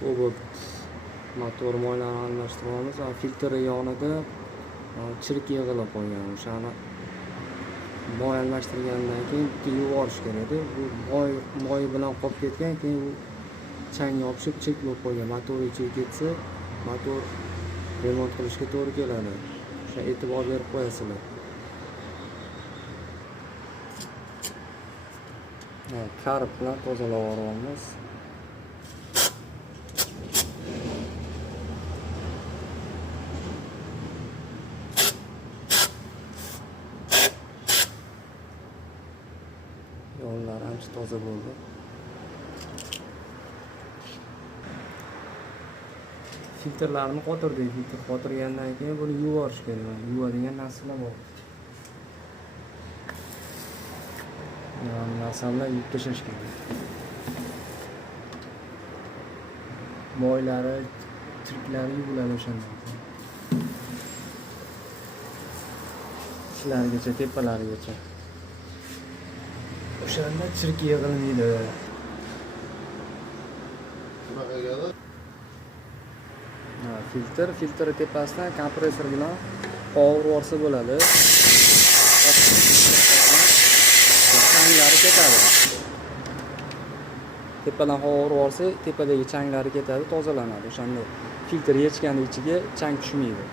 Cobalt motor moylarini almashtiramiz. Filtr yonida chirik yig'ilib qolgan. O'shani moy almashtirgandan keyin yuvorish kerak. Bu moy bilan qolib ketgan, keyin u chang yopishib chek bo'lib qolgan. Motor ichiga ketsa, motor remont qilishga to'g'ri keladi. O'sha e'tibor berib qo'yasizlar. Karb bilan tozalab olamiz. Yo'llar ancha toza bo'ldi. Filtrlarni qotirdik. Filtr qotirgandan keyin buni yuvorish kerak. Yuvadigan narsalar bor. Narsalar yuvib tashlash kerak. Moylari, tiriklari yuviladi o'shandan. Ichlarigacha, tepalarigacha. O'shanda chirik yig'ilmaydi. Filtr tepasidan kompressor bilan qovurib olsa bo'ladi. Changlari ketadi. Tepadan qovurib olsa, tepadagi changlari ketadi, tozalanadi. O'shanda filtr yechgani ichiga chang tushmaydi.